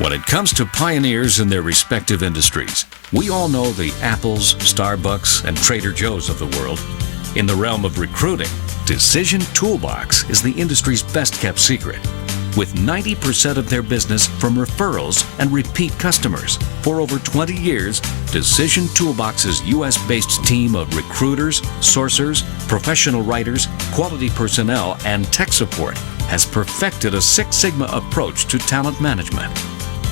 When it comes to pioneers in their respective industries, we all know the Apples, Starbucks, and Trader Joe's of the world. In the realm of recruiting, Decision Toolbox is the industry's best-kept secret, with 90% of their business from referrals and repeat customers. For over 20 years, Decision Toolbox's U.S.-based team of recruiters, sourcers, professional writers, quality personnel, and tech support has perfected a Six Sigma approach to talent management.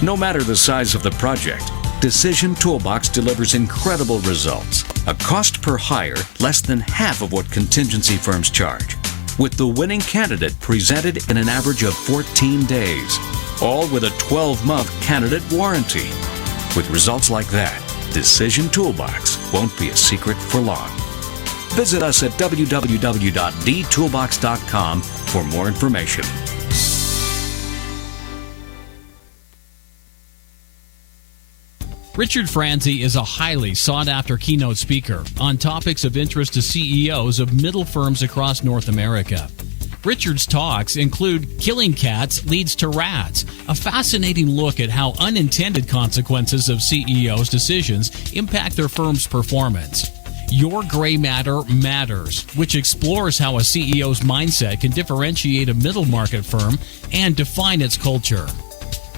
No matter the size of the project, Decision Toolbox delivers incredible results. A cost per hire less than half of what contingency firms charge, with the winning candidate presented in an average of 14 days, all with a 12-month candidate warranty. With results like that, Decision Toolbox won't be a secret for long. Visit us at www.dtoolbox.com for more information. Richard Franzi is a highly sought-after keynote speaker on topics of interest to CEOs of middle firms across North America. Richard's talks include Killing Cats Leads to Rats, a fascinating look at how unintended consequences of CEOs' decisions impact their firm's performance. Your Gray Matter Matters, which explores how a CEO's mindset can differentiate a middle market firm and define its culture.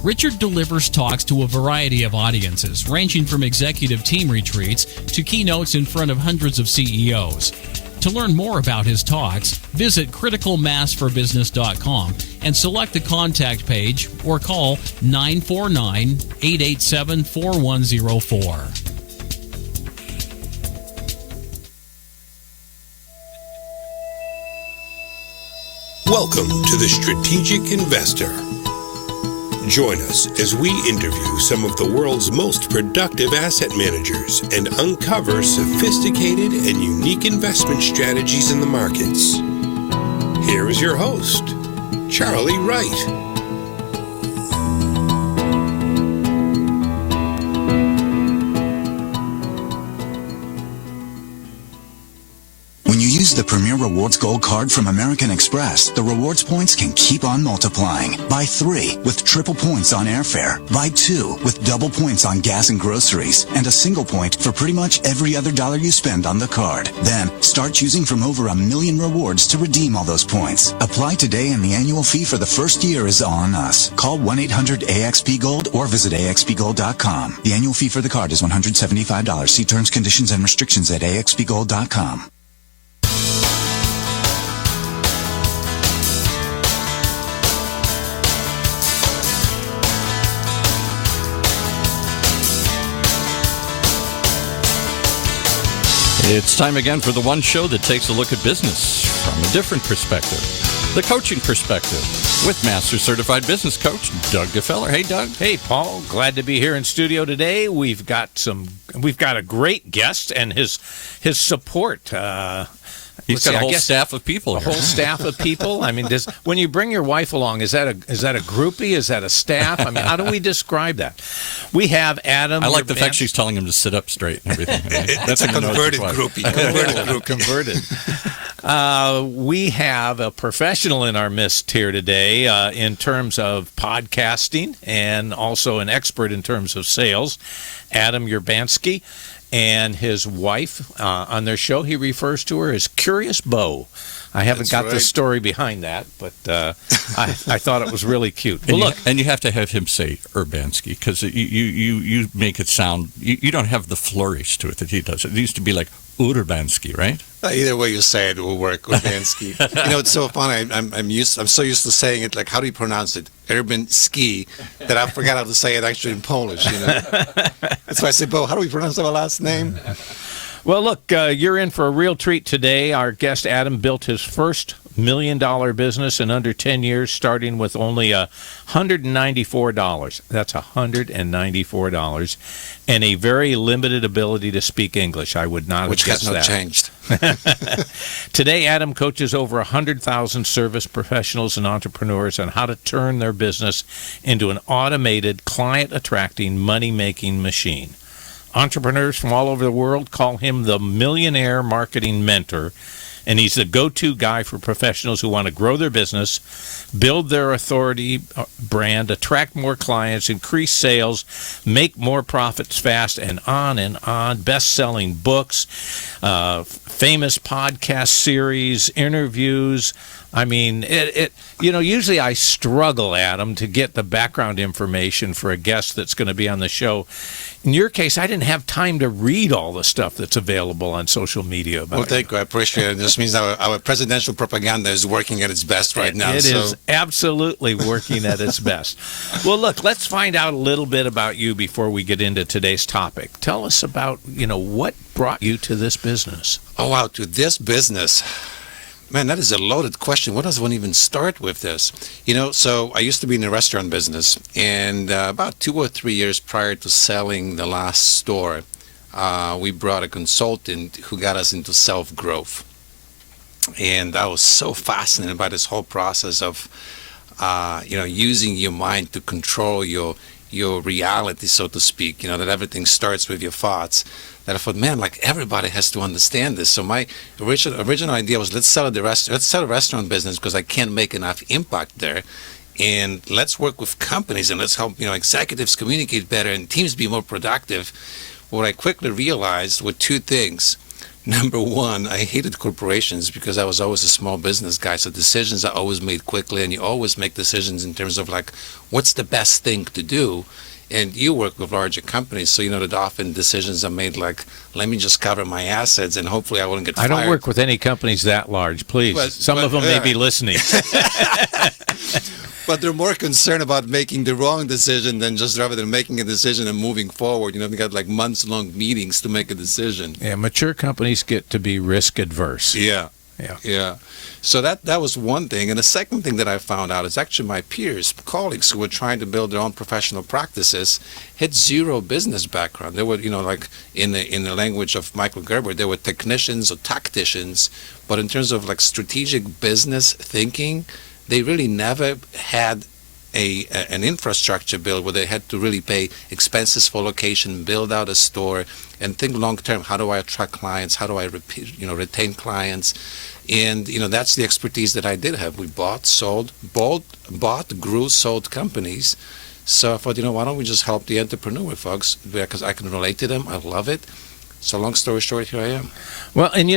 Richard delivers talks to a variety of audiences, ranging from executive team retreats to keynotes in front of hundreds of CEOs. To learn more about his talks, visit criticalmassforbusiness.com and select the contact page or call 949-887-4104. Welcome to The Strategic Investor. Join us as we interview some of the world's most productive asset managers and uncover sophisticated and unique investment strategies in the markets. Here is your host, Charlie Wright. Use the Premier Rewards Gold Card from American Express. The rewards points can keep on multiplying. Buy 3 with triple points on airfare. Buy 2 with double points on gas and groceries. And a single point for pretty much every other dollar you spend on the card. Then, start choosing from over 1 million rewards to redeem all those points. Apply today and the annual fee for the first year is on us. Call 1-800-AXP-GOLD or visit axpgold.com. The annual fee for the card is $175. See terms, conditions, and restrictions at axpgold.com. It's time again for the one show that takes a look at business from a different perspective, the coaching perspective, with Master Certified Business Coach Doug Gfeller. Hey, Doug. Hey, Paul. Glad to be here in studio today. We've got a great guest and his support. He's got a whole staff of people. A whole staff of people. I mean, when you bring your wife along, is that a groupie? Is that a staff? I mean, how do we describe that? We have Adam. I like the fact she's telling him to sit up straight and everything. That's a converted groupie. Converted. We have a professional in our midst here today in terms of podcasting and also an expert in terms of sales, Adam Urbanski. And his wife, on their show, he refers to her as Curious Beau. I haven't got the story behind that, but I thought it was really cute. Well, look, and you have to have him say Urbanski, because you make it sound, you don't have the flourish to it that he does. It used to be like Urbanski, right? Either way you say it will work, Urbanski. It's so funny. I'm so used to saying it, like, how do you pronounce it? Urbanski, that I forgot how to say it actually in Polish, That's why I say, Bo, how do we pronounce our last name? Well, look, you're in for a real treat today. Our guest, Adam, built his first $1 million business in under 10 years, starting with only $194. That's $194. And a very limited ability to speak English. I would not have guessed that. Which has not changed. Today, Adam coaches over 100,000 service professionals and entrepreneurs on how to turn their business into an automated, client-attracting, money-making machine. Entrepreneurs from all over the world call him the millionaire marketing mentor, and he's the go-to guy for professionals who want to grow their business, build their authority brand, attract more clients, increase sales, make more profits fast, and on and on. Best-selling books, famous podcast series, interviews. I mean, usually I struggle, Adam, to get the background information for a guest that's going to be on the show. In your case, I didn't have time to read all the stuff that's available on social media about thank you. I appreciate it. This means our presidential propaganda is working at its best right now. It is absolutely working at its best. Well, look, let's find out a little bit about you before we get into today's topic. Tell us about, what brought you to this business. Oh, wow, to this business. Man, that is a loaded question. Where does one even start with this? So I used to be in the restaurant business, and about 2 or 3 years prior to selling the last store, we brought a consultant who got us into self-growth. And I was so fascinated by this whole process of, using your mind to control your reality, so to speak, that everything starts with your thoughts. That I thought, man, like everybody has to understand this. So my original idea was, let's sell a restaurant business because I can't make enough impact there, and let's work with companies and let's help executives communicate better and teams be more productive. What I quickly realized were two things. Number one, I hated corporations because I was always a small business guy. So decisions are always made quickly, and you always make decisions in terms of like, what's the best thing to do? And you work with larger companies, so that often decisions are made like, let me just cover my assets and hopefully I won't get fired. I don't work with any companies that large, please. Some of them may be listening. But they're more concerned about making the wrong decision rather than making a decision and moving forward. They got like months-long meetings to make a decision. Yeah, mature companies get to be risk adverse. Yeah. So that was one thing. And the second thing that I found out is actually my peers, colleagues who were trying to build their own professional practices had zero business background. They were, like in the language of Michael Gerber, they were technicians or tacticians. But in terms of like strategic business thinking, they really never had an infrastructure build where they had to really pay expenses for location, build out a store, and think long term. How do I attract clients? How do I retain clients? And that's the expertise that I did have. We bought, grew, sold companies. So I thought, why don't we just help the entrepreneur folks, because I can relate to them. I love it. So long story short, here I am. Well, and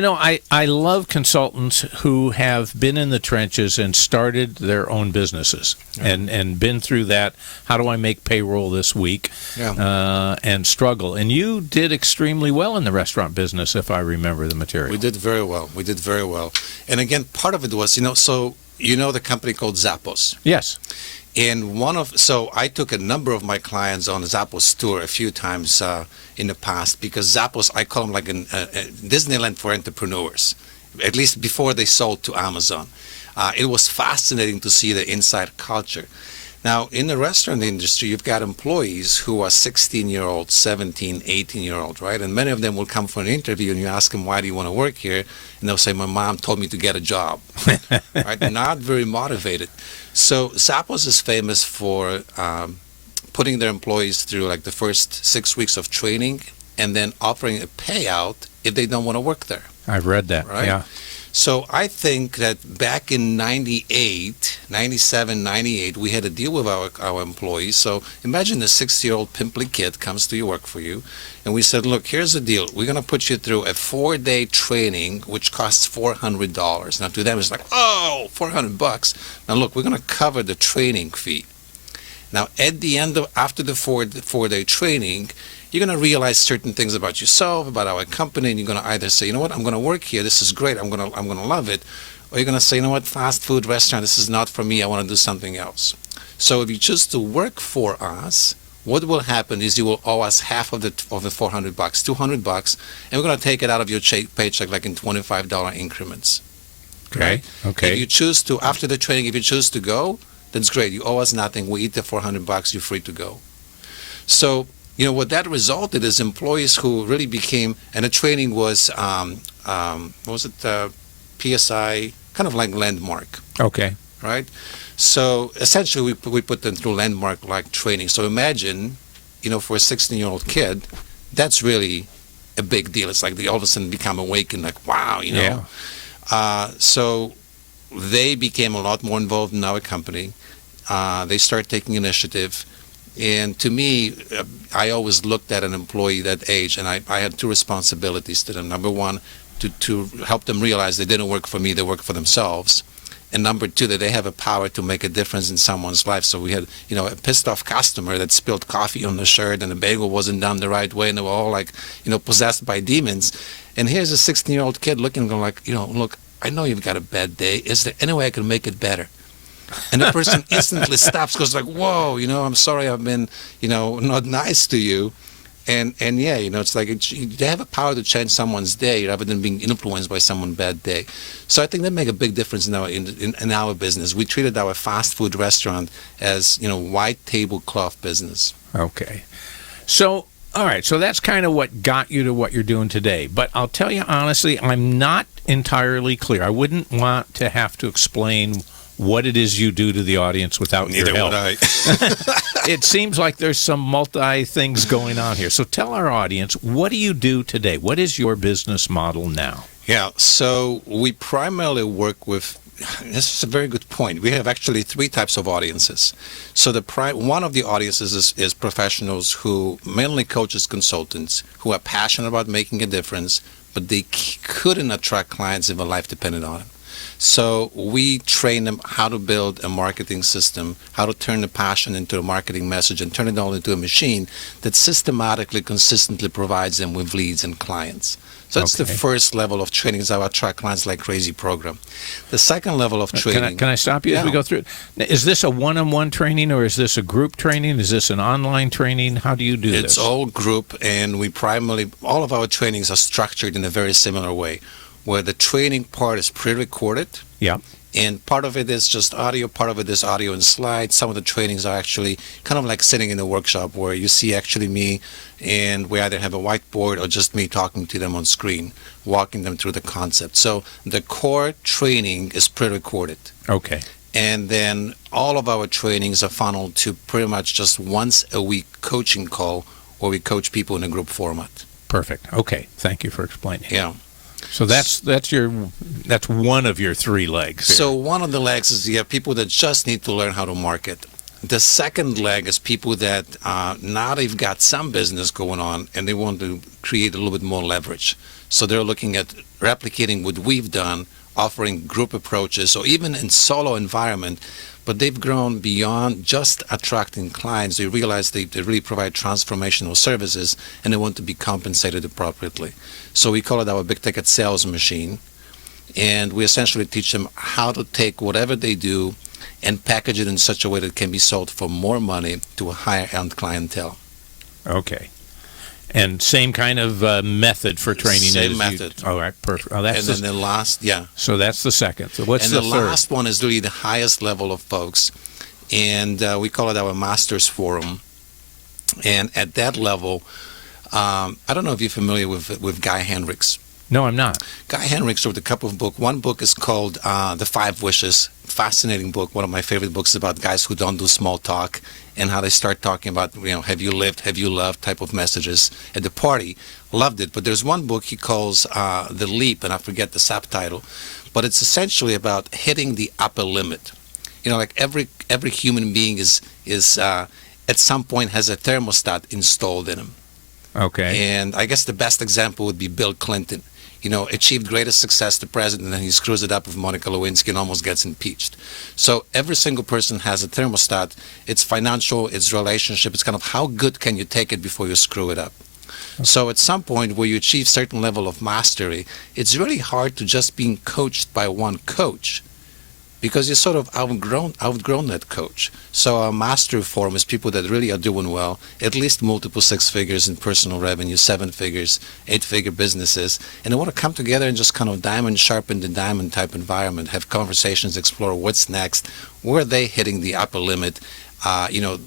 I love consultants who have been in the trenches and started their own businesses and been through that. How do I make payroll this week? And struggle. And you did extremely well in the restaurant business, if I remember the material. We did very well. And again, part of it was, the company called Zappos. Yes. And so I took a number of my clients on Zappos tour a few times in the past, because Zappos, I call them like a Disneyland for entrepreneurs, at least before they sold to Amazon. It was fascinating to see the inside culture. Now, in the restaurant industry, you've got employees who are 16-year-old, 17, 18-year-old, right? And many of them will come for an interview, and you ask them, why do you want to work here? And they'll say, my mom told me to get a job, right? Not very motivated. So Zappos is famous for putting their employees through like the first 6 weeks of training and then offering a payout if they don't want to work there. I've read that, right? Yeah. So I think that back in 97, 98, we had a deal with our employees. So imagine a 6-year-old pimply kid comes to work for you, and we said, look, here's the deal. We're going to put you through a 4-day training, which costs $400. Now, to them, it's like, oh, $400. Now, look, we're going to cover the training fee. Now, at the end after the 4-day training, you're going to realize certain things about yourself, about our company, and you're going to either say, you know what, I'm going to work here, this is great, I'm going to love it, or you're going to say, you know what, fast food restaurant, this is not for me, I want to do something else. So if you choose to work for us, what will happen is you will owe us half of the $400, $200, and we're going to take it out of your paycheck like in $25 increments. Okay. If you choose to, after the training, if you choose to go, that's great. You owe us nothing. We eat the $400, you're free to go. So, what that resulted is employees who really became, and the training was, PSI, kind of like Landmark. Okay. Right? So essentially we put them through Landmark-like training. So imagine, for a 16-year-old kid, that's really a big deal. It's like they all of a sudden become awakened, like, wow, Yeah. So they became a lot more involved in our company. They started taking initiative. And to me, I always looked at an employee that age, and I had two responsibilities to them. Number one, to help them realize they didn't work for me, they worked for themselves. And number two, that they have a power to make a difference in someone's life. So we had, a pissed off customer that spilled coffee on the shirt and the bagel wasn't done the right way, and they were all like, possessed by demons. And here's a 16-year-old kid looking, going like, look, I know you've got a bad day. Is there any way I can make it better? And the person instantly stops, goes like, whoa, I'm sorry I've been, not nice to you. And yeah, it's like they have a power to change someone's day rather than being influenced by someone's bad day. So I think that make a big difference in our business. We treated our fast food restaurant as, white tablecloth business. Okay. So, all right. So that's kind of what got you to what you're doing today. But I'll tell you honestly, I'm not entirely clear. I wouldn't want to have to explain what it is you do to the audience without your help. Neither would I. It seems like there's some multi-things going on here. So tell our audience, what do you do today? What is your business model now? Yeah, so we primarily work with, this is a very good point. We have actually three types of audiences. So one of the audiences is professionals who, mainly coaches, consultants, who are passionate about making a difference, but they couldn't attract clients if their life depended on it. So we train them how to build a marketing system, how to turn the passion into a marketing message and turn it all into a machine that systematically, consistently provides them with leads and clients. So that's the first level of training, is how I attract clients like crazy program. The second level of training... Can I stop you as we go through it? Is this a one-on-one training, or is this a group training? Is this an online training? How do you do this? It's all group, and all of our trainings are structured in a very similar way, where the training part is pre-recorded. Yeah. And part of it is just audio, part of it is audio and slides. Some of the trainings are actually kind of like sitting in a workshop where you see actually me, and we either have a whiteboard or just me talking to them on screen, walking them through the concept. So the core training is pre-recorded. Okay. And then all of our trainings are funneled to pretty much just once a week coaching call where we coach people in a group format. Perfect. Okay. Thank you for explaining. Yeah. So that's one of your three legs here. So one of the legs is you have people that just need to learn how to market. The second leg is people that now they've got some business going on and they want to create a little bit more leverage. So they're looking at replicating what we've done, offering group approaches, or even in solo environment. But they've grown beyond just attracting clients. They realize they really provide transformational services, and they want to be compensated appropriately. So we call it our big ticket sales machine. And we essentially teach them how to take whatever they do and package it in such a way that it can be sold for more money to a higher end clientele. Okay. And same kind of method for training. Same method. All right, perfect. Oh, and then the last, yeah. So that's the second. So what's the third? And the last one is really the highest level of folks. And we call it our Masters Forum. And at that level, I don't know if you're familiar with Guy Henricks. No, I'm not. Guy Henricks wrote a couple of books. One book is called The 5 Wishes. Fascinating book. One of my favorite books about guys who don't do small talk and how they start talking about, have you lived, have you loved type of messages at the party. Loved it. But there's one book he calls The Leap, and I forget the subtitle. But it's essentially about hitting the upper limit. Like every human being is at some point has a thermostat installed in him. Okay. And I guess the best example would be Bill Clinton. Achieved greatest success to president, and he screws it up with Monica Lewinsky and almost gets impeached. So every single person has a thermostat. It's financial, it's relationship, it's kind of how good can you take it before you screw it up. So at some point where you achieve certain level of mastery, it's really hard to just being coached by one coach, because you sort of outgrown that coach. So our mastery forum is people that really are doing well, at least multiple 6 figures in personal revenue, 7 figures, 8-figure businesses, and they want to come together and just kind of diamond sharpen the diamond type environment, have conversations, explore what's next, where are they hitting the upper limit.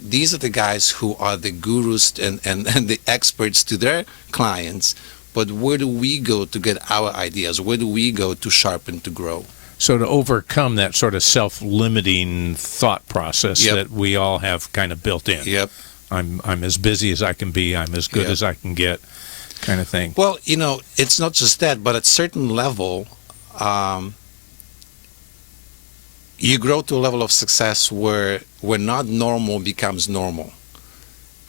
These are the guys who are the gurus and the experts to their clients, but where do we go to get our ideas? Where do we go to sharpen, to grow? So to overcome that sort of self-limiting thought process that we all have kind of built in. Yep. I'm as busy as I can be. I'm as good as I can get, kind of thing. Well, it's not just that, but at certain level, you grow to a level of success where not normal becomes normal,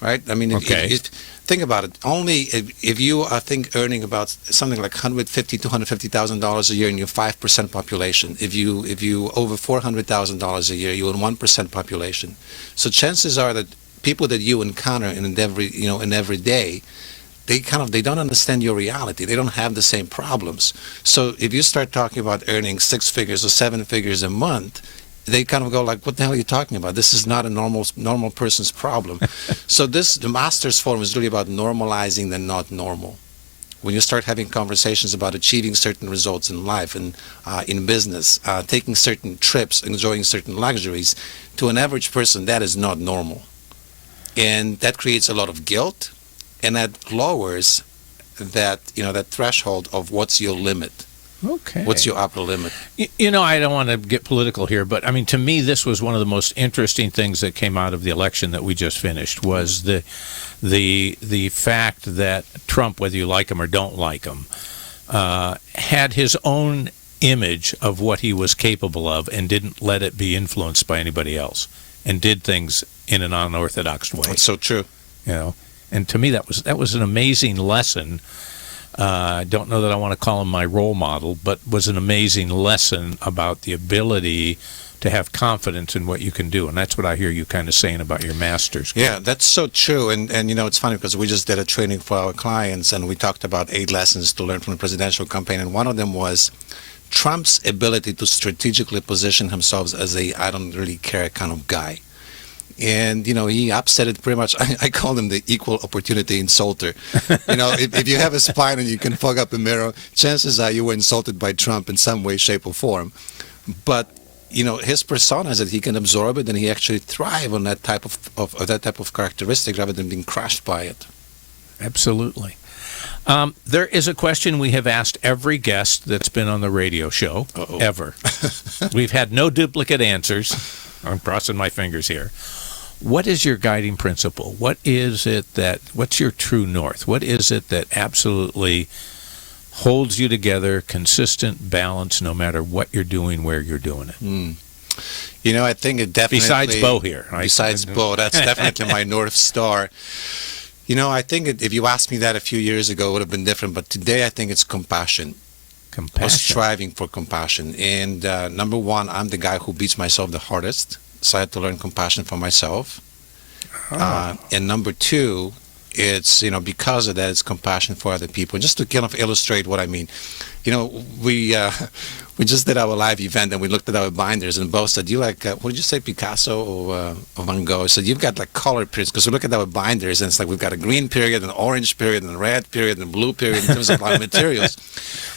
right? I mean, think about it. Only if you are earning about something like $150,000 to $250,000 a year in your 5% population. If you over $400,000 a year, you're in 1% population. So chances are that people that you encounter in every day, they don't understand your reality. They don't have the same problems. So if you start talking about earning 6 figures or 7 figures a month, they kind of go like, what the hell are you talking about? This is not a normal person's problem. So the Masters Forum is really about normalizing the not normal. When you start having conversations about achieving certain results in life and in business, taking certain trips, enjoying certain luxuries, to an average person, that is not normal. And that creates a lot of guilt, and that lowers that threshold of what's your limit. Okay. What's your upper limit? I don't want to get political here, but I mean, to me, this was one of the most interesting things that came out of the election that we just finished was the fact that Trump, whether you like him or don't like him, had his own image of what he was capable of and didn't let it be influenced by anybody else, and did things in an unorthodox way. That's so true. And to me, that was an amazing lesson. I don't know that I want to call him my role model, but was an amazing lesson about the ability to have confidence in what you can do. And that's what I hear you kind of saying about your masters. Yeah, that's so true. And it's funny because we just did a training for our clients, and we talked about 8 lessons to learn from the presidential campaign. And one of them was Trump's ability to strategically position himself as a I don't really care kind of guy. And, he upset it pretty much. I call him the equal opportunity insulter. If you have a spine and you can fog up a mirror, chances are you were insulted by Trump in some way, shape, or form. But, his persona is that he can absorb it and he actually thrive on that type of characteristic rather than being crushed by it. Absolutely. There is a question we have asked every guest that's been on the radio show, ever. We've had no duplicate answers. I'm crossing my fingers here. What is your guiding principle? What's your true north? What is it that absolutely holds you together, consistent, balance, no matter what you're doing, where you're doing it? I think it definitely... Besides Bo here. Right? Besides Bo, that's definitely my North Star. I think if you asked me that a few years ago, it would have been different. But today, I think it's compassion. Or striving for compassion. And number one, I'm the guy who beats myself the hardest. So I had to learn compassion for myself. And number two, it's, because of that, it's compassion for other people. Just to kind of illustrate what I mean, we just did our live event and we looked at our binders and Bo said, you like, what did you say, Picasso or Van Gogh? So you've got like color periods, because we look at our binders and it's like we've got a green period, an orange period, and a red period, and a blue period in terms of our materials.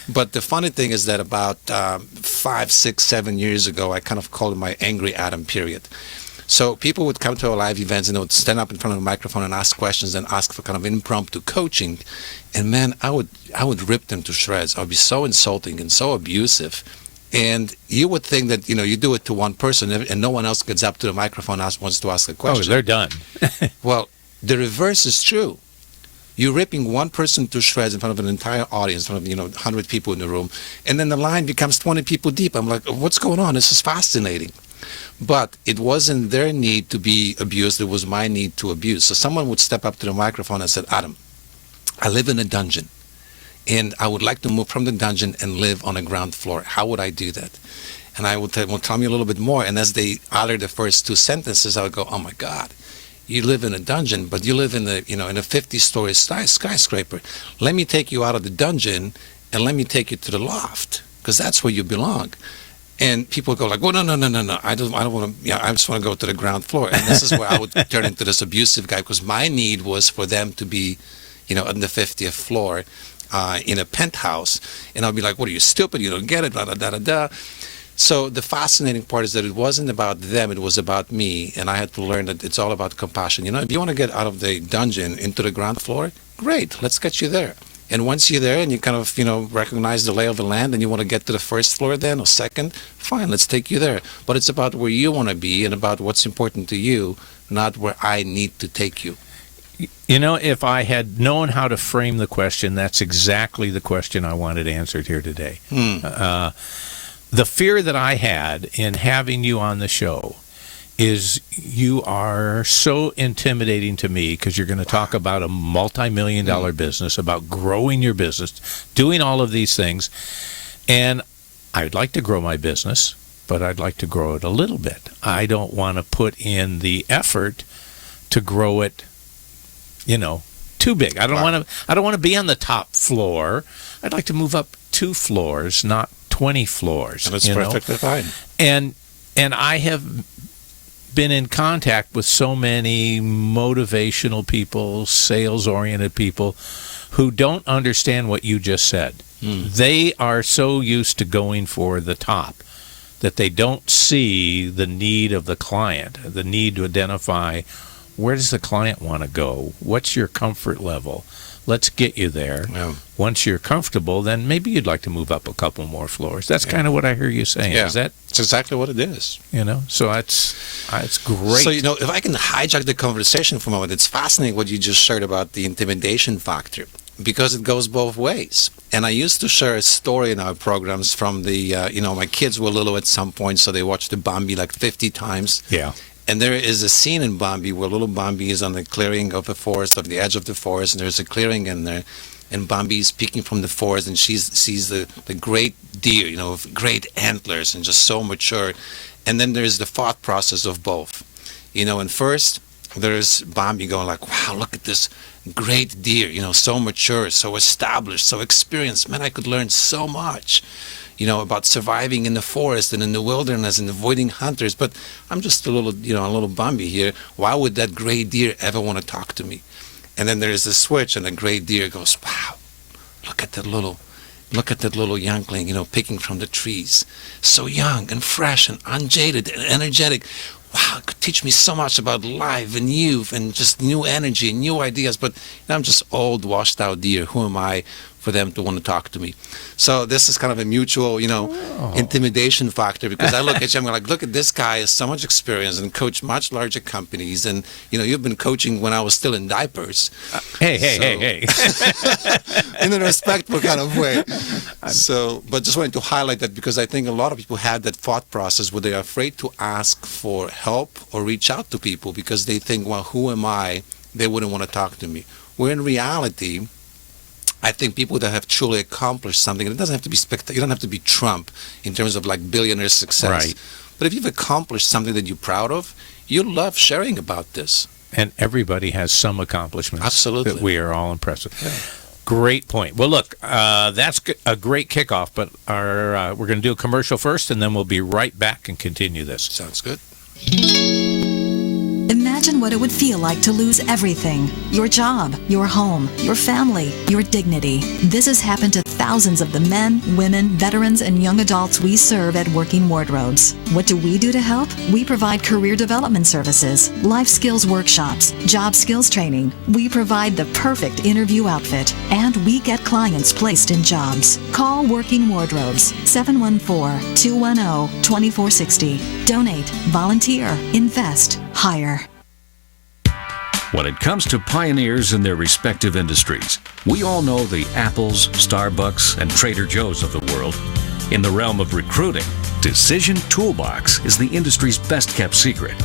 But the funny thing is that about 5, 6, 7 years ago, I kind of called it my angry Adam period. So people would come to our live events and they would stand up in front of a microphone and ask questions and ask for kind of impromptu coaching. And man, I would rip them to shreds. I would be so insulting and so abusive. And you would think that, you do it to one person and no one else gets up to the microphone and wants to ask a question. Oh, they're done. Well, the reverse is true. You're ripping one person to shreds in front of an entire audience, in front of 100 people in the room, and then the line becomes 20 people deep. I'm like, what's going on? This is fascinating. But it wasn't their need to be abused. It was my need to abuse. So someone would step up to the microphone and said, Adam, I live in a dungeon, and I would like to move from the dungeon and live on a ground floor. How would I do that? And I would tell me a little bit more. And as they uttered the first 2 sentences, I would go, oh my God. You live in a dungeon, but you live in a 50-story skyscraper. Let me take you out of the dungeon and let me take you to the loft, because that's where you belong. And people go like, well, no. I don't want to. I just want to go to the ground floor. And this is where I would turn into this abusive guy, because my need was for them to be, on the 50th floor, in a penthouse. And I'll be like, what are you, stupid? You don't get it. Da da da da da. So the fascinating part is that it wasn't about them, it was about me, and I had to learn that it's all about compassion. If you want to get out of the dungeon into the ground floor, great, let's get you there. And once you're there and you kind of, recognize the lay of the land and you want to get to the first floor then or second, fine, let's take you there. But it's about where you want to be and about what's important to you, not where I need to take you. You know, if I had known how to frame the question, that's exactly the question I wanted answered here today. The fear that I had in having you on the show is you are so intimidating to me because you're going to talk about a multi-million-dollar business, about growing your business, doing all of these things. And I'd like to grow my business, but I'd like to grow it a little bit. I don't want to put in the effort to grow it, you know, too big. I don't want to be on the top floor. I'd like to move up 2 floors, not 20 floors. And it's perfectly fine. And I have been in contact with so many motivational people, sales-oriented people who don't understand what you just said. They are so used to going for the top that they don't see the need of the client, the need to identify where does the client want to go? What's your comfort level? Let's get you there. Yeah. Once you're comfortable, then maybe you'd like to move up a couple more floors. That's kind of what I hear you saying. Yeah. Is that? It's exactly what it is. You know, so it's great. So, you know, if I can hijack the conversation for a moment, it's fascinating what you just shared about the intimidation factor, because it goes both ways. And I used to share a story in our programs from the, you know, my kids were little at some point, so they watched the Bambi like 50 times. Yeah. And there is a scene in Bambi where little Bambi is on the clearing of the forest, of the edge of the forest, and there's a clearing in there. And Bambi is peeking from the forest, and she sees the great deer, you know, with great antlers and just so mature. And then there's the thought process of both. You know, and first there's Bambi going like, wow, look at this great deer, you know, so mature, so established, so experienced. Man, I could learn so much, you know, about surviving in the forest and in the wilderness and avoiding hunters. But I'm just a little Bambi here. Why would that great deer ever want to talk to me? And then there's a switch, and the great deer goes, wow, look at that little youngling, you know, picking from the trees. So young and fresh and unjaded and energetic. Wow, it could teach me so much about life and youth and just new energy and new ideas. But I'm just old, washed out deer. Who am I for them to want to talk to me? So this is kind of a mutual, you know, intimidation factor, because I look at you, I'm like, look at this guy has so much experience and coached much larger companies. And, you know, you've been coaching when I was still in diapers. Hey. In a respectful kind of way. So, but just wanted to highlight that, because I think a lot of people have that thought process where they're afraid to ask for help or reach out to people because they think, well, who am I? They wouldn't want to talk to me. Where in reality, I think people that have truly accomplished something, and it doesn't have to be spectacular, you don't have to be Trump in terms of like billionaire success. Right. But if you've accomplished something that you're proud of, you love sharing about this. And everybody has some accomplishments. Absolutely. That we are all impressed with. Yeah. Great point. Well, look, that's a great kickoff, but we're going to do a commercial first, and then we'll be right back and continue this. Sounds good. Imagine what it would feel like to lose everything. Your job, your home, your family, your dignity. This has happened to thousands of the men, women, veterans, and young adults we serve at Working Wardrobes. What do we do to help? We provide career development services, life skills workshops, job skills training. We provide the perfect interview outfit, and we get clients placed in jobs. Call Working Wardrobes, 714-210-2460. Donate, volunteer, invest, hire. When it comes to pioneers in their respective industries, we all know the Apples, Starbucks, and Trader Joe's of the world. In the realm of recruiting, Decision Toolbox is the industry's best-kept secret,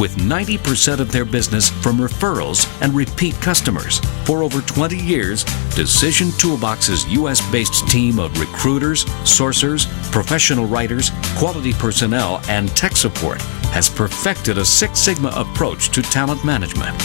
with 90% of their business from referrals and repeat customers. For over 20 years, Decision Toolbox's U.S.-based team of recruiters, sourcers, professional writers, quality personnel, and tech support has perfected a Six Sigma approach to talent management.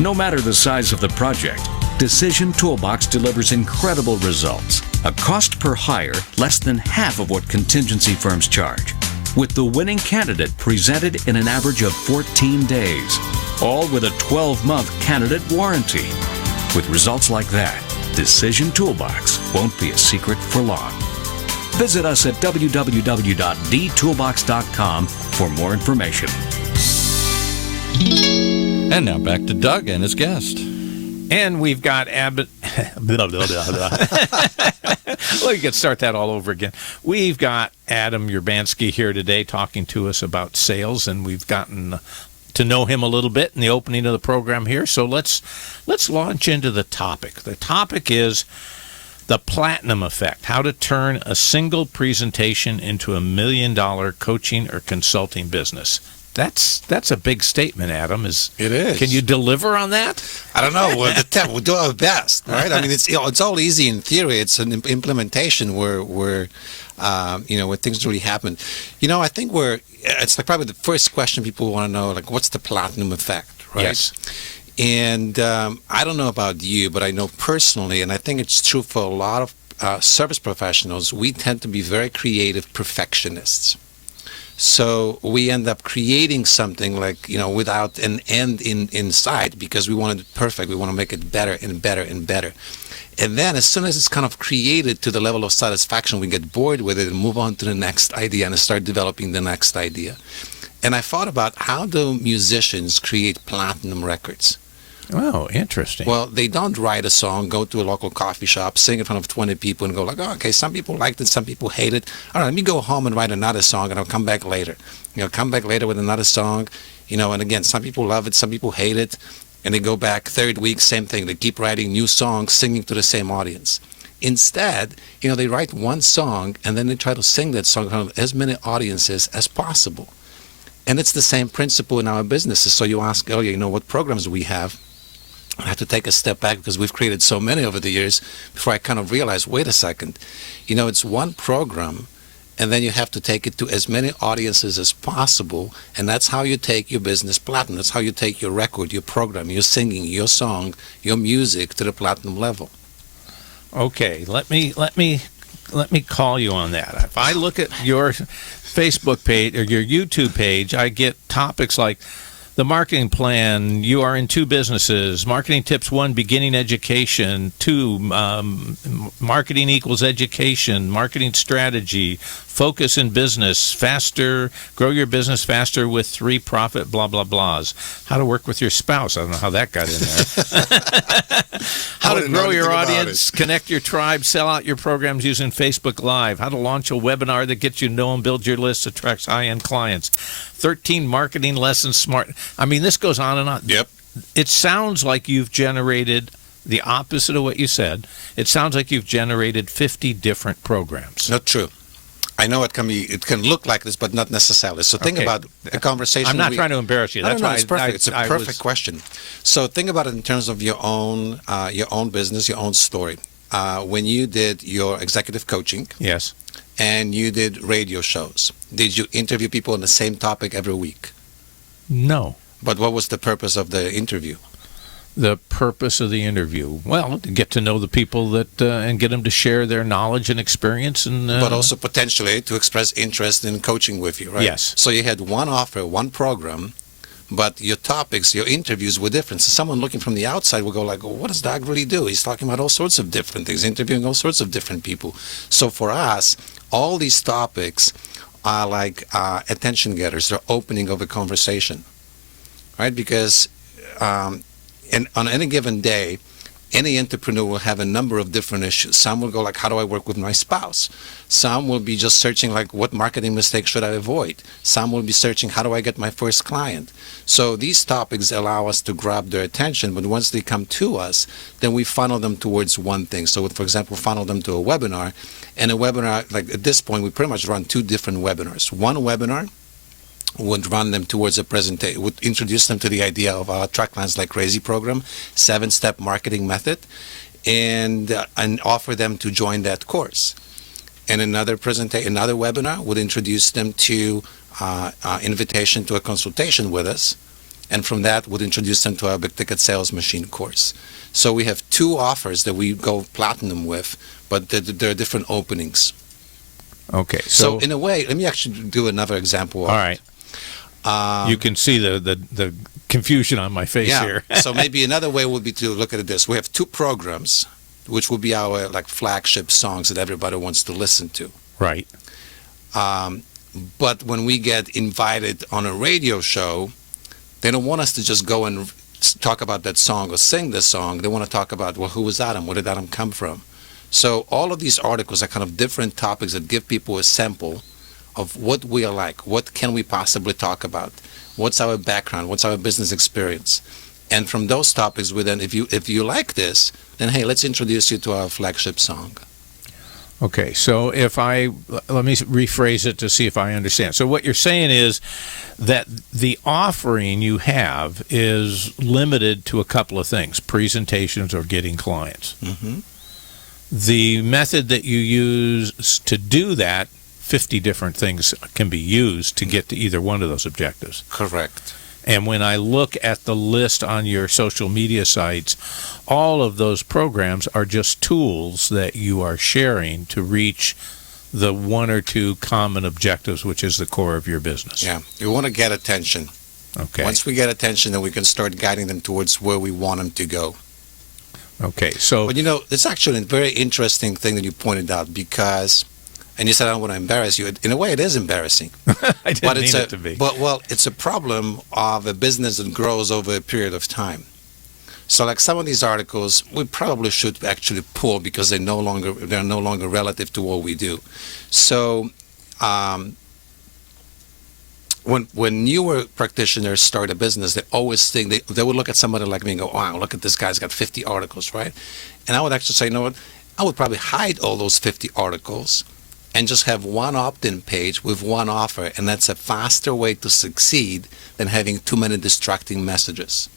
No matter the size of the project, Decision Toolbox delivers incredible results. A cost per hire less than half of what contingency firms charge, with the winning candidate presented in an average of 14 days, all with a 12-month candidate warranty. With results like that, Decision Toolbox won't be a secret for long. Visit us at www.dtoolbox.com for more information. And now back to Doug and his guest. And we've got Well, you can start that all over again. We've got Adam Urbanski here today talking to us about sales, and we've gotten to know him a little bit in the opening of the program here. So let's launch into the topic. The topic is the platinum effect, how to turn a single presentation into $1 million coaching or consulting business. That's a big statement, Adam. It is. Can you deliver on that? I don't know. We'll do our best, right? I mean, it's all easy in theory. It's an implementation where where things really happen. I think it's like probably the first question people want to know, like, what's the platinum effect, right? Yes. And I don't know about you, but I know personally, and I think it's true for a lot of service professionals, we tend to be very creative perfectionists. So we end up creating something without an end in sight because we want it perfect. We want to make it better and better and better. And then as soon as it's kind of created to the level of satisfaction, we get bored with it and move on to the next idea and start developing the next idea. And I thought about, how do musicians create platinum records? Oh, interesting. Well, they don't write a song, go to a local coffee shop, sing in front of 20 people, and go like, oh, okay, some people liked it, some people hate it. All right, let me go home and write another song, and I'll come back later. Come back later with another song. And again, some people love it, some people hate it, and they go back third week, same thing. They keep writing new songs, singing to the same audience. Instead, they write one song, and then they try to sing that song in front of as many audiences as possible. And it's the same principle in our businesses. So you ask earlier, what programs we have. I have to take a step back because we've created so many over the years before I kind of realized, wait a second, it's one program, and then you have to take it to as many audiences as possible, and that's how you take your business platinum. That's how you take your record, your program, your singing, your song, your music to the platinum level. Okay, let me call you on that. If I look at your Facebook page or your YouTube page, I get topics like the marketing plan, you are in two businesses, marketing tips 1, beginning education, 2, marketing equals education, marketing strategy, focus in business, faster, grow your business faster with 3 profit blah, blah, blahs. How to work with your spouse. I don't know how that got in there. How to grow your audience, connect your tribe, sell out your programs using Facebook Live. How to launch a webinar that gets you known, build your list, attracts high-end clients. 13 marketing lessons, smart. I mean, this goes on and on. Yep. It sounds like you've generated the opposite of what you said. It sounds like you've generated 50 different programs. Not true. I know it can look like this, but not necessarily. So think about the conversation. I'm not trying to embarrass you. That's why it's perfect. It's a perfect question. So think about it in terms of your own business, your own story. When you did your executive coaching, yes, and you did radio shows, did you interview people on the same topic every week? No. But what was the purpose of the interview? The purpose of the interview? Well, to get to know the people and get them to share their knowledge and experience. But also potentially to express interest in coaching with you, right? Yes. So you had one offer, one program, but your topics, your interviews were different. So someone looking from the outside will go like, well, what does Doug really do? He's talking about all sorts of different things, interviewing all sorts of different people. So for us, all these topics are like attention getters. They're opening of a conversation, right? Because and on any given day, any entrepreneur will have a number of different issues. Some will go like, how do I work with my spouse? Some will be just searching like, what marketing mistakes should I avoid? Some will be searching, how do I get my first client? So these topics allow us to grab their attention, but once they come to us, then we funnel them towards one thing. So for example, funnel them to a webinar, and a webinar, like at this point, we pretty much run 2 different webinars. One webinar would run them towards a presentation, would introduce them to the idea of our Attract Clients Like Crazy program, 7-step marketing method, and offer them to join that course. And another webinar would introduce them to invitation to a consultation with us, and from that would introduce them to our Big Ticket Sales Machine course. So we have 2 offers that we go platinum with, but there are different openings. Okay. So in a way, let me actually do another example. All right. You can see the confusion on my face here. So maybe another way would be to look at this. We have 2 programs, which will be our like flagship songs that everybody wants to listen to. Right. But when we get invited on a radio show, they don't want us to just go and talk about that song or sing the song. They want to talk about, well, who was Adam? Where did Adam come from? So all of these articles are kind of different topics that give people a sample of what we are like. What can we possibly talk about? what's our background, what's our business experience. And from those topics, we then, if you like this, then hey, let's introduce you to our flagship song. Okay, so let me rephrase it to see if I understand. So what you're saying is that the offering you have is limited to a couple of things: presentations or getting clients. Mm-hmm. The method that you use to do that, 50 different things can be used to get to either one of those objectives. Correct. And when I look at the list on your social media sites, all of those programs are just tools that you are sharing to reach the one or two common objectives, which is the core of your business. Yeah, you want to get attention. Okay. Once we get attention, then we can start guiding them towards where we want them to go. Okay, so... But it's actually a very interesting thing that you pointed out, because... And you said, I don't want to embarrass you. In a way, it is embarrassing. I didn't mean it to be. But, it's a problem of a business that grows over a period of time. So, like some of these articles, we probably should actually pull because they're no longer relative to what we do. So, when newer practitioners start a business, they always think they would look at somebody like me and go, "Wow, look at this guy's got 50 articles, right?" And I would actually say, "You know what? I would probably hide all those 50 articles." And just have one opt-in page with one offer, and that's a faster way to succeed than having too many distracting messages.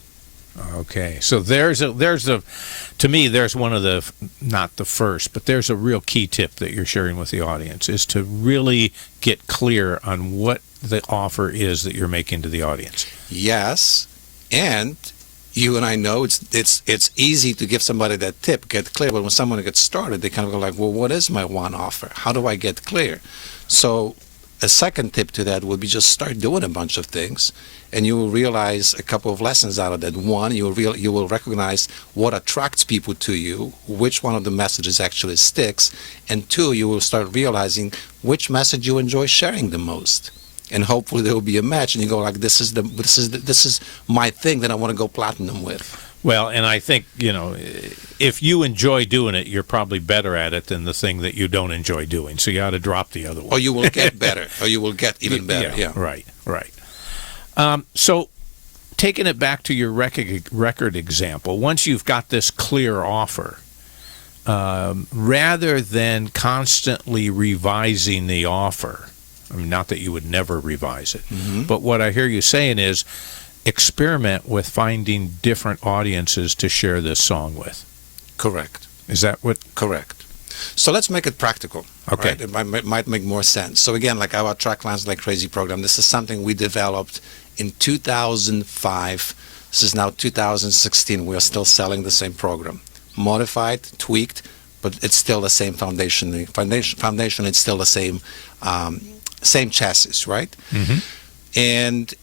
Okay, so there's to me, there's one of the, not the first, but there's a real key tip that you're sharing with the audience, is to really get clear on what the offer is that you're making to the audience. Yes, and you and I know it's easy to give somebody that tip, get clear, but when someone gets started, they kind of go like, well, what is my one offer? How do I get clear? So a second tip to that would be just start doing a bunch of things, and you will realize a couple of lessons out of that. One, you will recognize what attracts people to you, which one of the messages actually sticks, and two, you will start realizing which message you enjoy sharing the most. And hopefully there will be a match, and you go like, this is my thing that I want to go platinum with. Well, and I think, if you enjoy doing it, you're probably better at it than the thing that you don't enjoy doing. So you ought to drop the other one. Or you will get better, or you will get even better. Yeah. Right. So taking it back to your record example, once you've got this clear offer, rather than constantly revising the offer, I mean, not that you would never revise it, but what I hear you saying is experiment with finding different audiences to share this song with. Correct. Is that what? Correct. So let's make it practical. Okay. Right? It might make more sense. So again, like our Track Clients Like Crazy program, this is something we developed in 2005. This is now 2016. We are still selling the same program. Modified, tweaked, but it's still the same foundation. Foundation, it's still the same chassis, right? Mm-hmm. And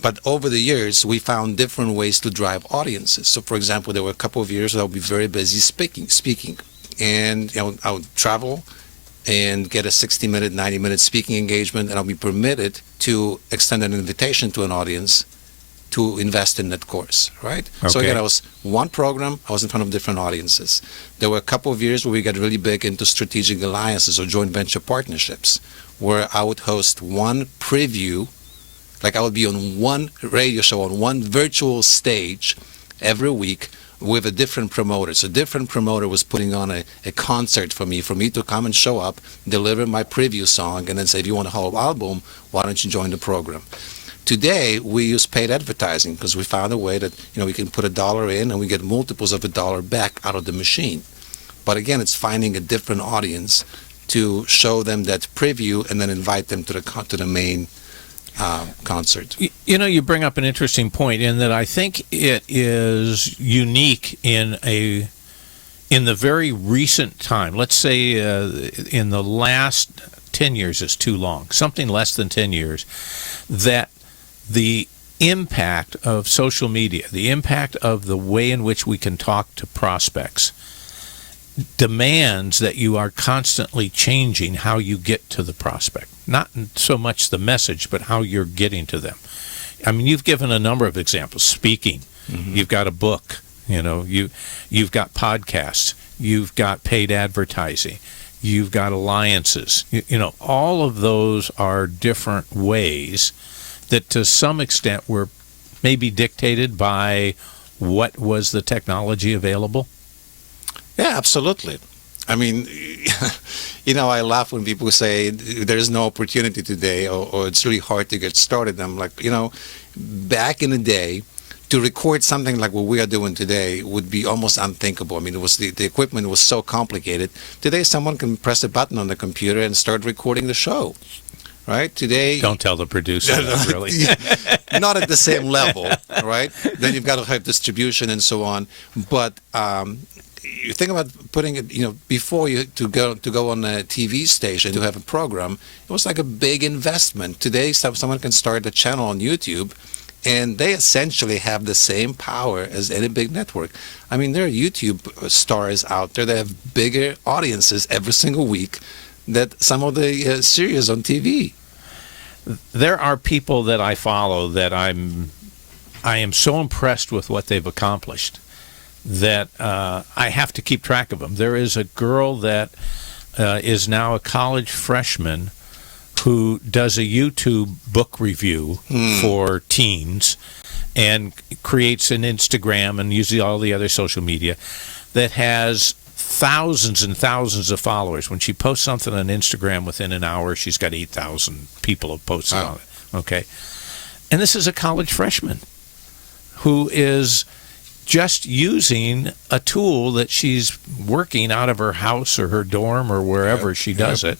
but over the years, we found different ways to drive audiences. So, for example, there were a couple of years that I would be very busy speaking, and I would travel and get a 60-minute, 90-minute speaking engagement, and I'll be permitted to extend an invitation to an audience to invest in that course, right? Okay. So again, I was one program, I was in front of different audiences. There were a couple of years where we got really big into strategic alliances or joint venture partnerships, where I would host one preview, like I would be on one radio show, on one virtual stage every week with a different promoter. So a different promoter was putting on a concert for me to come and show up, deliver my preview song, and then say, if you want a whole album, why don't you join the program? Today, we use paid advertising because we found a way that we can put $1 in and we get multiples of $1 back out of the machine. But again, it's finding a different audience to show them that preview and then invite them to the main concert. You bring up an interesting point in that I think it is unique in the very recent time. Let's say in the last 10 years is too long, something less than 10 years, that the impact of social media, the impact of the way in which we can talk to prospects, demands that you are constantly changing how you get to the prospect. Not so much the message, but how you're getting to them. I mean, you've given a number of examples. Speaking, you've got a book, you've got podcasts, you've got paid advertising, you've got alliances. All of those are different ways that to some extent were maybe dictated by what was the technology available? Yeah, absolutely. I mean, I laugh when people say there's no opportunity today, or it's really hard to get started. I'm like, back in the day, to record something like what we are doing today would be almost unthinkable. I mean, it was the equipment was so complicated. Today, someone can press a button on the computer and start recording the show. Right? Today... Don't tell the producer that, really. Not at the same level, right? Then you've got to have distribution and so on. But you think about putting it, before you to go on a TV station to have a program, it was like a big investment. Today, someone can start a channel on YouTube, and they essentially have the same power as any big network. I mean, there are YouTube stars out there that have bigger audiences every single week than some of the series on TV. There are people that I follow that I am so impressed with what they've accomplished that I have to keep track of them. There is a girl that is now a college freshman who does a YouTube book review for teens and creates an Instagram and uses all the other social media that has thousands and thousands of followers. When she posts something on Instagram, within an hour, she's got 8,000 people have posted on it. Okay. And this is a college freshman who is just using a tool that she's working out of her house or her dorm or wherever she does it.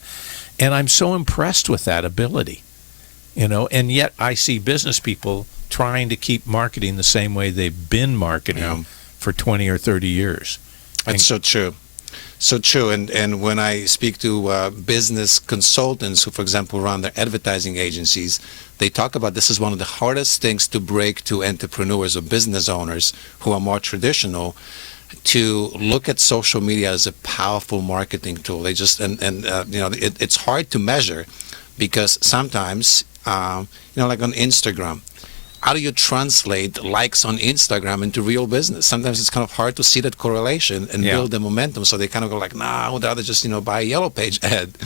And I'm so impressed with that ability, and yet I see business people trying to keep marketing the same way they've been marketing for 20 or 30 years. That's so true. So true. And when I speak to business consultants who, for example, run their advertising agencies, they talk about this is one of the hardest things to break to entrepreneurs or business owners who are more traditional, to look at social media as a powerful marketing tool. They just, it's hard to measure because sometimes, like on Instagram, how do you translate likes on Instagram into real business? Sometimes it's kind of hard to see that correlation and build the momentum. So they kind of go like, nah, I would rather just, buy a Yellow Page ad.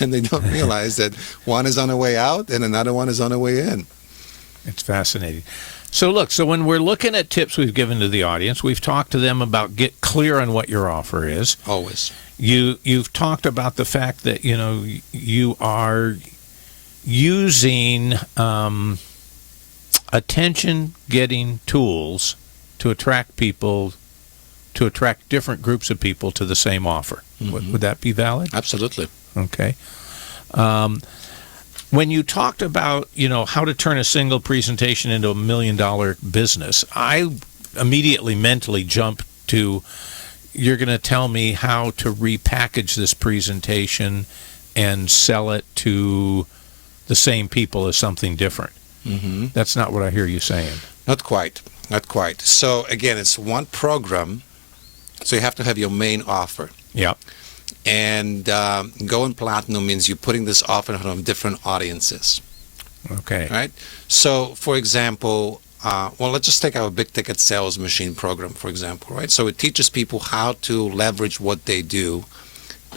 And they don't realize that one is on the way out and another one is on the way in. It's fascinating. So when we're looking at tips we've given to the audience, we've talked to them about get clear on what your offer is. Always. You've talked about the fact that, you are using attention-getting tools to attract people, to attract different groups of people to the same offer. Would that be valid? Absolutely. Okay. When you talked about, how to turn a single presentation into $1 million business, I immediately mentally jumped to, you're going to tell me how to repackage this presentation and sell it to the same people as something different. Mm-hmm. That's not what I hear you saying. Not quite. So again, it's one program, so you have to have your main offer. Yeah. And going platinum means you're putting this offer on different audiences. Okay. Right? So, for example, let's just take our big ticket sales machine program, for example, right? So it teaches people how to leverage what they do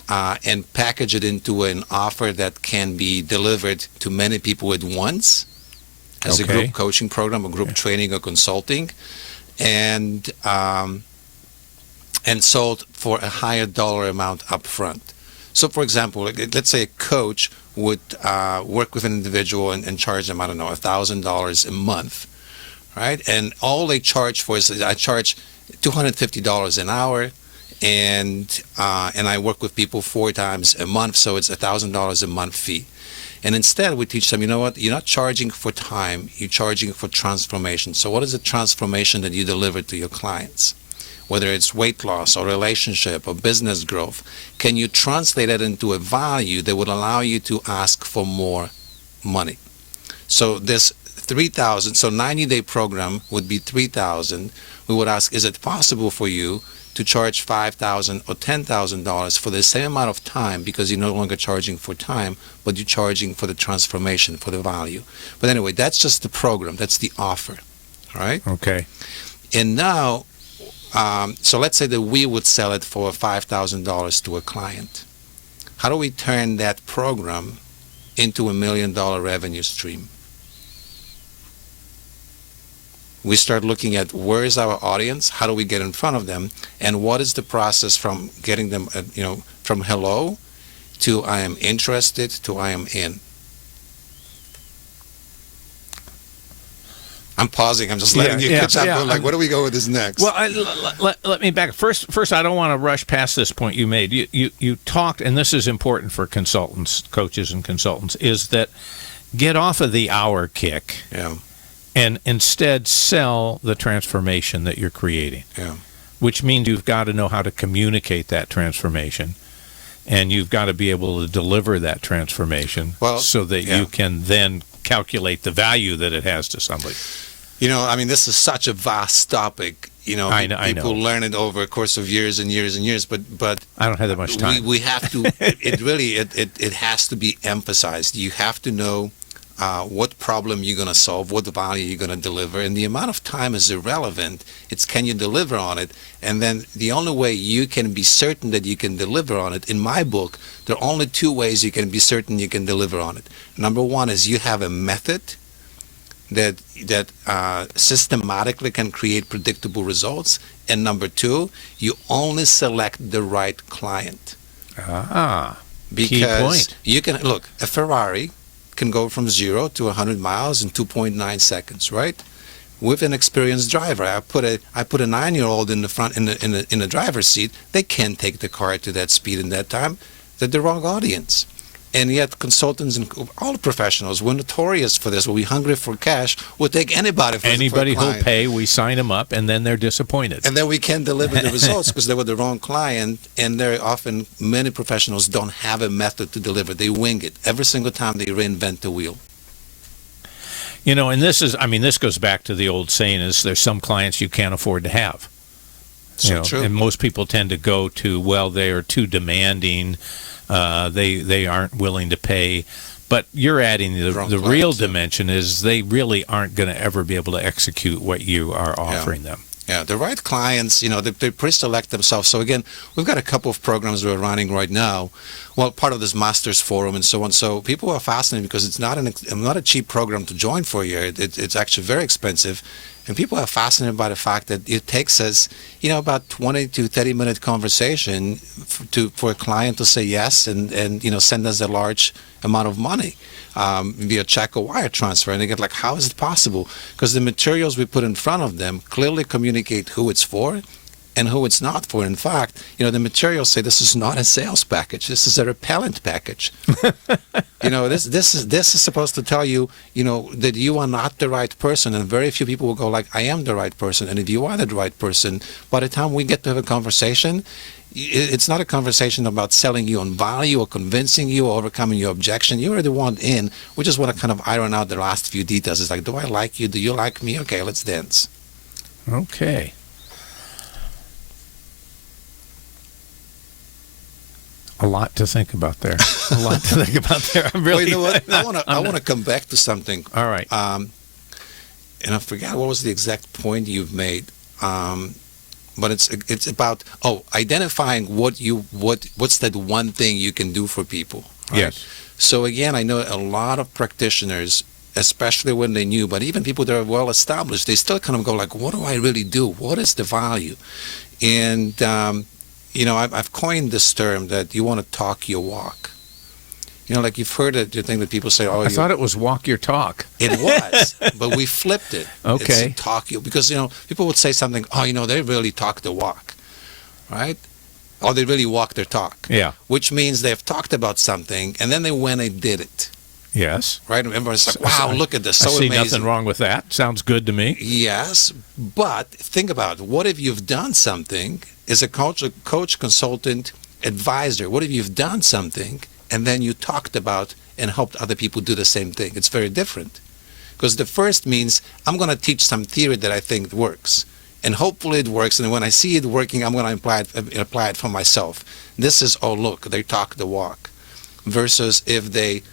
and package it into an offer that can be delivered to many people at once as a group coaching program or group training or consulting, and sold for a higher dollar amount up front. So, for example, let's say a coach would work with an individual and charge them, $1,000 a month, right? And all they charge for is, I charge $250 an hour, and I work with people 4 times a month, so it's $1,000 a month fee. And instead, we teach them, you're not charging for time, you're charging for transformation. So what is the transformation that you deliver to your clients? Whether it's weight loss or relationship or business growth, can you translate it into a value that would allow you to ask for more money? So this 3,000, so 90-day program would be 3,000. We would ask, is it possible for you to charge $5,000 or $10,000 for the same amount of time, because you're no longer charging for time, but you're charging for the transformation, for the value. But anyway, that's just the program. That's the offer. All right? Okay. And now, so let's say that we would sell it for $5,000 to a client. How do we turn that program into $1 million revenue stream? We start looking at where is our audience, how do we get in front of them, and what is the process from getting them, from hello to I am interested to I am in. I'm pausing. I'm just letting you catch up. Like, where do we go with this next? Well, let me back. First, I don't want to rush past this point you made. You talked, and this is important for consultants, coaches and consultants, is that get off of the hour kick and instead sell the transformation that you're creating, which means you've got to know how to communicate that transformation, and you've got to be able to deliver that transformation so that you can then calculate the value that it has to somebody. This is such a vast topic. I know. People learn it over a course of years and years and years, but I don't have that much time. We have to. It has to be emphasized. You have to know what problem you're going to solve, what value you're going to deliver, and the amount of time is irrelevant. It's can you deliver on it, and then the only way you can be certain that you can deliver on it. In my book, there are only two ways you can be certain you can deliver on it. Number one is you have a method that systematically can create predictable results, and number two, you only select the right client. Because key point. You can look, a Ferrari can go from 0 to 100 miles in 2.9 seconds, right? With an experienced driver, I put a 9-year-old in the front in the driver's seat. They can't take the car to that speed in that time. They're the wrong audience. And yet consultants and all professionals, we're notorious for this. We're hungry for cash. We'll take anybody for anybody who'll pay. We sign them up, and then they're disappointed. And then we can't deliver the results because they were the wrong client. And very often, many professionals don't have a method to deliver. They wing it. Every single time they reinvent the wheel. And this goes back to the old saying: is there's some clients you can't afford to have. So true. And most people tend to go to, they are too demanding. They aren't willing to pay, but you're adding the real dimension is they really aren't going to ever be able to execute what you are offering them. Yeah, the right clients, they pre-select themselves. So again, we've got a couple of programs we're running right now. Well, part of this Masters Forum and so on. So people are fascinated because it's not a cheap program to join for a year. It's actually very expensive. And people are fascinated by the fact that it takes us, about 20 to 30-minute conversation for a client to say yes and send us a large amount of money via check or wire transfer. And they get like, how is it possible? Because the materials we put in front of them clearly communicate who it's for and who it's not for. In fact, the materials say this is not a sales package. This is a repellent package. This is supposed to tell you, that you are not the right person. And very few people will go like, I am the right person. And if you are the right person, by the time we get to have a conversation, it's not a conversation about selling you on value or convincing you or overcoming your objection. You already want in. We just want to kind of iron out the last few details. It's like, do I like you? Do you like me? Okay, let's dance. Okay. A lot to think about there. I'm really. Well, I want to come back to something. All right. And I forgot what was the exact point you've made. But it's about identifying what's that one thing you can do for people. Right? Yes. So again, I know a lot of practitioners, especially when they're new, but even people that are well established, they still kind of go like, what do I really do? What is the value? And I've coined this term that you want to talk your walk. Like you've heard it, the thing that people say, I thought it was walk your talk. It was, but we flipped it. Okay. It's talk you, because, people would say something, they really talk the walk, right? Or they really walk their talk. Yeah. Which means they've talked about something, and then they went and did it. Yes. Right? Everyone's like, wow, look at this, so amazing. I see amazing. nothing wrong with that. Sounds good to me. Yes, but think about it. What if you've done something as a coach, consultant, advisor? What if you've done something and then you talked about and helped other people do the same thing? It's very different. Because the first means I'm going to teach some theory that I think works. And hopefully it works. And when I see it working, I'm going to apply it for myself. This is, look, they talk the walk. Versus if they...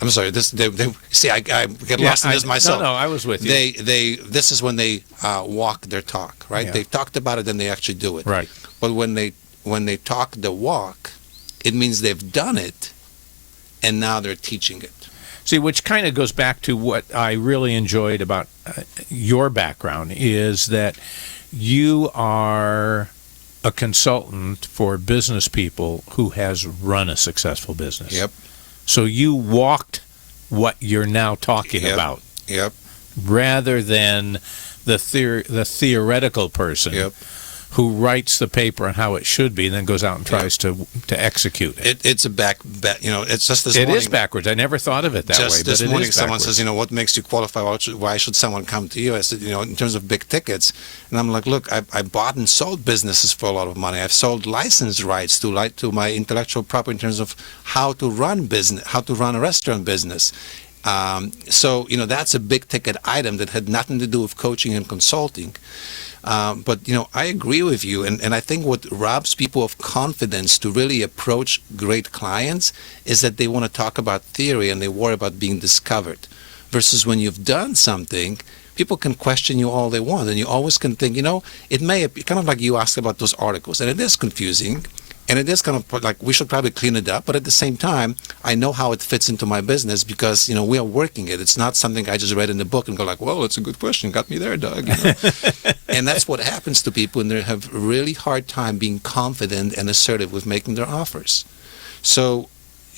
I'm sorry. I get lost in this myself. No, I was with you. This is when they walk their talk, right? Yeah. They've talked about it, and they actually do it. Right. But when they talk the walk, it means they've done it, and now they're teaching it. See, which kind of goes back to what I really enjoyed about your background is that you are a consultant for business people who has run a successful business. Yep. So you walked what you're now talking about. Yep. Rather than the theoretical person. Yep. Who writes the paper on how it should be and then goes out and tries to execute it. It's a it's just this It morning. is backwards. I never thought of it that way, Just but this it morning, is someone backwards. says, what makes you qualify? Why should someone come to you? I said, in terms of big tickets. And I'm like, look, I bought and sold businesses for a lot of money. I've sold license rights to my intellectual property in terms of how to run a restaurant business. So that's a big ticket item that had nothing to do with coaching and consulting. But I agree with you, and I think what robs people of confidence to really approach great clients is that they want to talk about theory and they worry about being discovered. Versus when you've done something, people can question you all they want, and you always can think, it may be kind of like you asked about those articles, and it is confusing. And it is kind of like we should probably clean it up, but at the same time, I know how it fits into my business because we are working it. It's not something I just read in the book and go like, "Well, it's a good question, got me there, Doug." And that's what happens to people, and they have a really hard time being confident and assertive with making their offers. So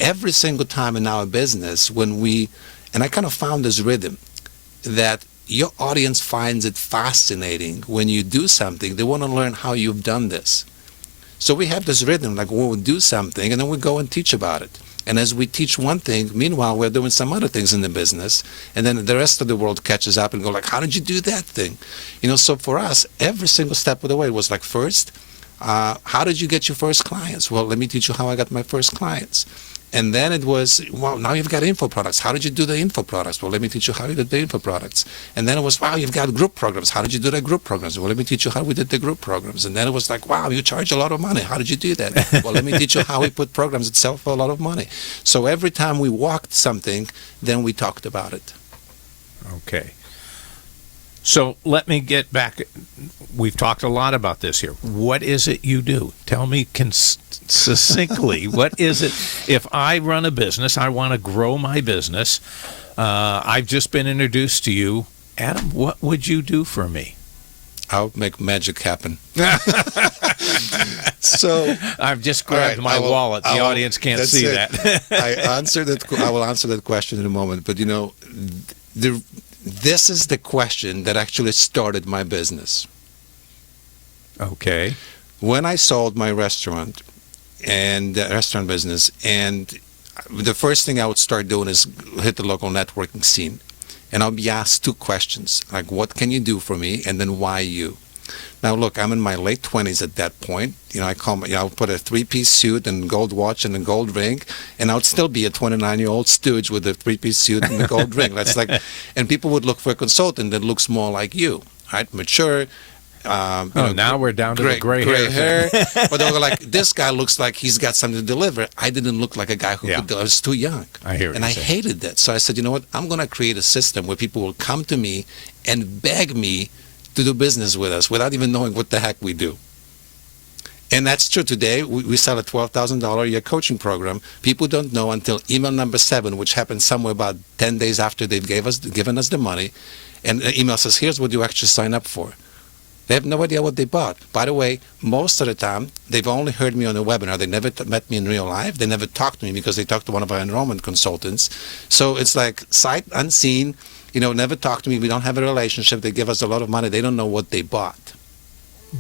every single time in our business, and I kind of found this rhythm that your audience finds it fascinating when you do something. They want to learn how you've done this. So we have this rhythm, like we'll do something and then we go and teach about it. And as we teach one thing, meanwhile, we're doing some other things in the business. And then the rest of the world catches up and go like, how did you do that thing? So for us, every single step of the way was like, first, how did you get your first clients? Well, let me teach you how I got my first clients. And then it was, well, now you've got info products. How did you do the info products? Well, let me teach you how you did the info products. And then it was, wow, you've got group programs. How did you do the group programs? Well, let me teach you how we did the group programs. And then it was like, wow, you charge a lot of money. How did you do that? Well, let me teach you how we put programs that sell for a lot of money. So every time we walked something, then we talked about it. Okay. So let me get back. We've talked a lot about this here. What is it you do? Tell me succinctly, what is it? If I run a business, I want to grow my business. I've just been introduced to you. Adam, what would you do for me? I'll make magic happen. So I've just grabbed my wallet. The audience can't see that. I will answer that question in a moment. But this is the question that actually started my business. Okay. When I sold my restaurant and restaurant business, and the first thing I would start doing is hit the local networking scene. And I'll be asked two questions, like, what can you do for me? And then why you? Now, look, I'm in my late 20s at that point. I'll put a three-piece suit and gold watch and a gold ring, and I would still be a 29-year-old stooge with a three-piece suit and a gold ring. That's like, and people would look for a consultant that looks more like you, right? Mature. Now we're down to the gray hair. But they were like, this guy looks like he's got something to deliver. I didn't look like a guy who could. I was too young. I hear what and you're I saying. hated that. So I said, you know what? I'm going to create a system where people will come to me and beg me to do business with us without even knowing what the heck we do. And that's true. Today, we sell a $12,000 a year coaching program. People don't know until email number 7, which happened somewhere about 10 days after they've given us the money. And the email says, here's what you actually sign up for. They have no idea what they bought. By the way, most of the time, they've only heard me on a webinar. They never met me in real life. They never talked to me because they talked to one of our enrollment consultants. So it's like sight unseen, never talk to me. We don't have a relationship. They give us a lot of money. They don't know what they bought.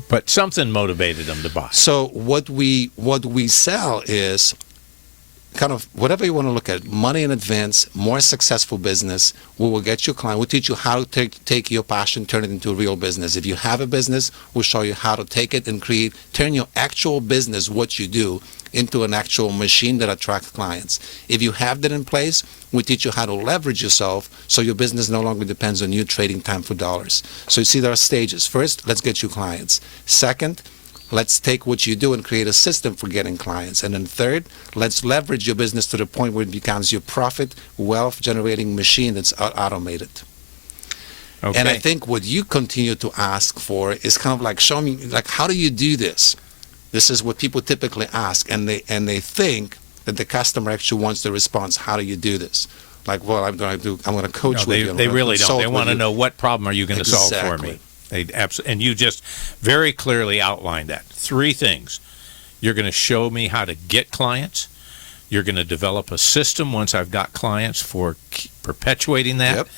But something motivated them to buy. So what we sell is kind of whatever you want to look at, money in advance, more successful business. We will get you a client. We'll teach you how to take your passion, turn it into a real business. If you have a business, we'll show you how to take it and turn your actual business, what you do, into an actual machine that attracts clients. If you have that in place, we teach you how to leverage yourself so your business no longer depends on you trading time for dollars. So you see there are stages. First, let's get you clients. Second, let's take what you do and create a system for getting clients. And then third, let's leverage your business to the point where it becomes your profit, wealth-generating machine that's automated. Okay. And I think what you continue to ask for is kind of like, show me, like, how do you do this? This is what people typically ask, and they think that the customer actually wants the response, how do you do this? like, well, I'm going to coach with you. They really don't. They want to know what problem are you going to solve for me. And you just very clearly outlined that. 3 things. You're going to show me how to get clients. You're going to develop a system once I've got clients for perpetuating that. Yep.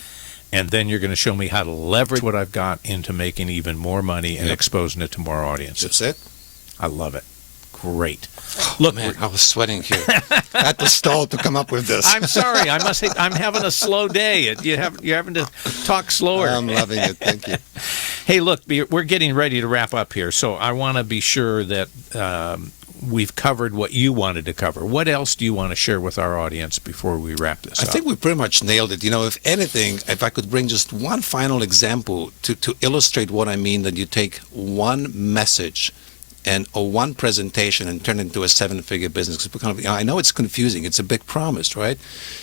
And then you're going to show me how to leverage what I've got into making even more money and exposing it to more audiences. That's it. I love it. Great. Oh, Look, man, I was sweating here. I had to stall to come up with this. I'm sorry. I'm having a slow day. You're having to talk slower. I'm loving it. Thank you. Hey, look, we're getting ready to wrap up here, so I want to be sure that we've covered what you wanted to cover. What else do you want to share with our audience before we wrap this up? I think we pretty much nailed it. If anything, if I could bring just one final example to illustrate what I mean, that you take one message or one presentation and turn it into a 7-figure business. I know it's confusing. It's a big promise, right?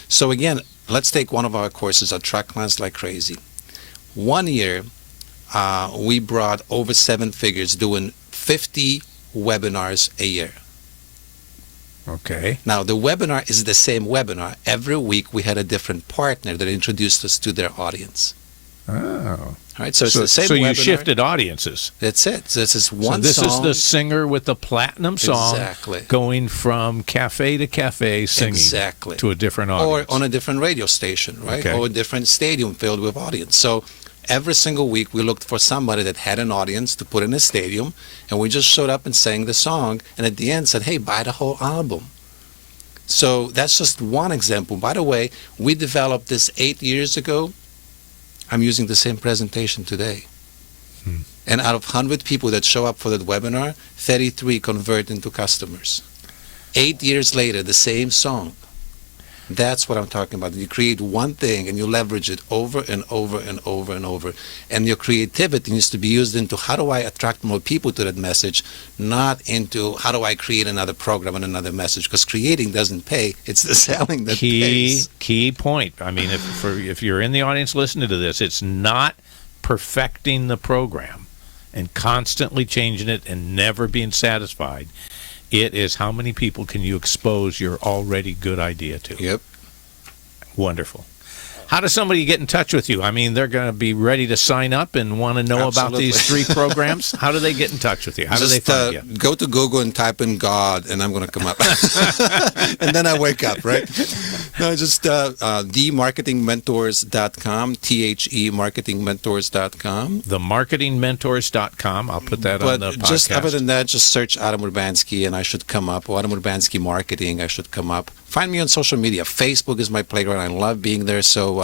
So again, let's take one of our courses, Attract Clients Like Crazy. 1 year, we brought over 7 figures doing 50 webinars a year. Okay. Now, the webinar is the same webinar. Every week, we had a different partner that introduced us to their audience. Oh. All right, so it's the same So webinar. you shifted audiences. That's it. So this is one So this song. is the singer with the platinum song Exactly. going from cafe to cafe singing Exactly. to a different audience. Or on a different radio station, right? Okay. Or a different stadium filled with audience. So every single week, we looked for somebody that had an audience to put in a stadium, and we just showed up and sang the song, and at the end said, hey, buy the whole album. So that's just one example. By the way, we developed this 8 years ago. I'm using the same presentation today. And out of 100 people that show up for that webinar, 33 convert into customers. 8 years later, the same song. That's what I'm talking about. You create one thing and you leverage it over and over and over and over. And your creativity needs to be used into how do I attract more people to that message, not into how do I create another program and another message. Because creating doesn't pay. It's the selling that pays. Key point. I mean, if you're in the audience listening to this, it's not perfecting the program and constantly changing it and never being satisfied. It is how many people can you expose your already good idea to. Yep. Wonderful. How does somebody get in touch with you? I mean, they're going to be ready to sign up and want to know about these 3 programs. How do they get in touch with you? How do they find you? Go to Google and type in God, and I'm going to come up. And then I wake up, right? No, just themarketingmentors.com, THEmarketingmentors.com. Themarketingmentors.com. I'll put that on the podcast. Just other than that, just search Adam Urbanski, and I should come up. Or Adam Urbanski Marketing, I should come up. Find me on social media. Facebook is my playground. I love being there. So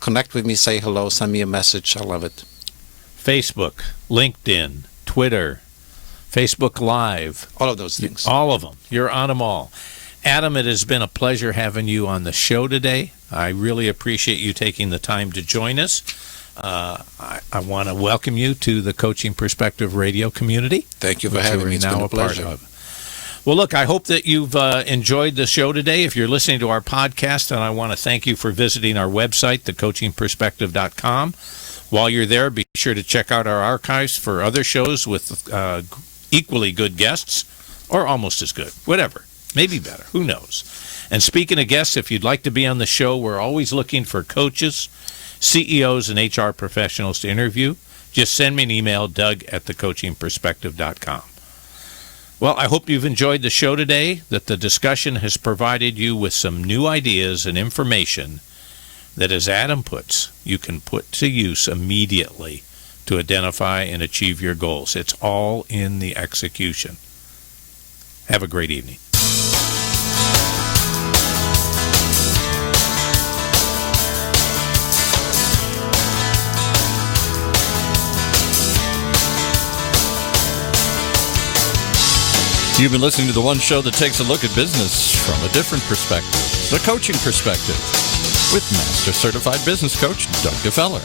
connect with me, say hello, send me a message. I love it. Facebook, LinkedIn, Twitter, Facebook Live. All of those things. All of them. You're on them all. Adam, it has been a pleasure having you on the show today. I really appreciate you taking the time to join us. I want to welcome you to the Coaching Perspective radio community. Thank you for having me. It's been a pleasure. Well, look, I hope that you've enjoyed the show today. If you're listening to our podcast, and I want to thank you for visiting our website, thecoachingperspective.com. While you're there, be sure to check out our archives for other shows with equally good guests, or almost as good, whatever, maybe better, who knows. And speaking of guests, if you'd like to be on the show, we're always looking for coaches, CEOs, and HR professionals to interview. Just send me an email, doug@thecoachingperspective.com. Well, I hope you've enjoyed the show today, that the discussion has provided you with some new ideas and information that, as Adam puts, you can put to use immediately to identify and achieve your goals. It's all in the execution. Have a great evening. You've been listening to the one show that takes a look at business from a different perspective, the Coaching Perspective, with Master Certified Business Coach Doug Gfeller.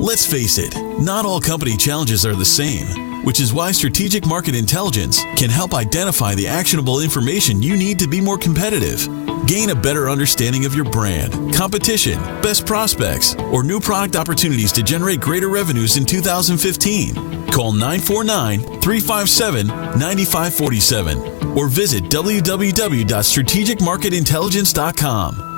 Let's face it, not all company challenges are the same, which is why Strategic Market Intelligence can help identify the actionable information you need to be more competitive. Gain a better understanding of your brand, competition, best prospects, or new product opportunities to generate greater revenues in 2015. Call 949-357-9547 or visit www.strategicmarketintelligence.com.